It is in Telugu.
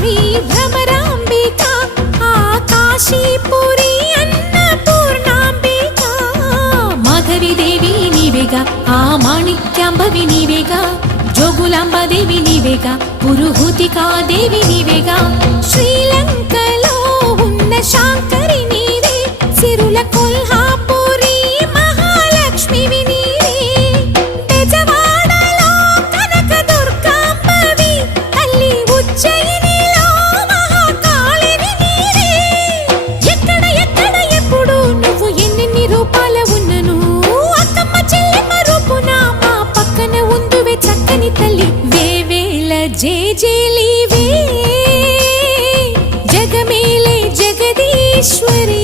శ్రీ భ్రమరాంబిక ఆ కాశీపురి అన్నపూర్ణాంబిక మాధవి దేవి నీవేగా ఆ మాణిక్యాంబవి నీవేగా జోగులాంబ దేవి నీవేగా పురుహూతికా దేవి నీవేగా శ్రీలంకలో ఉన్న శాంకరి నీవే సిరుల కొల్హాపురి మహాలక్ష్మివి నీవే బెజవాడలో కనక దుర్గాంబవి తల్లి ఉజ్జయినిలో మహాకాళివి నీవే ఎక్కడ ఎక్కడ ఎప్పుడు నువ్వు ఎన్నెన్ని రూపాల ఉన్నను అక్కమ్మ చెల్లెమ్మ రూపున మా పక్కన ఉందువే చక్కని తల్లి వేవేల జేజేలివే జగమేలే జగదీశ్వరి।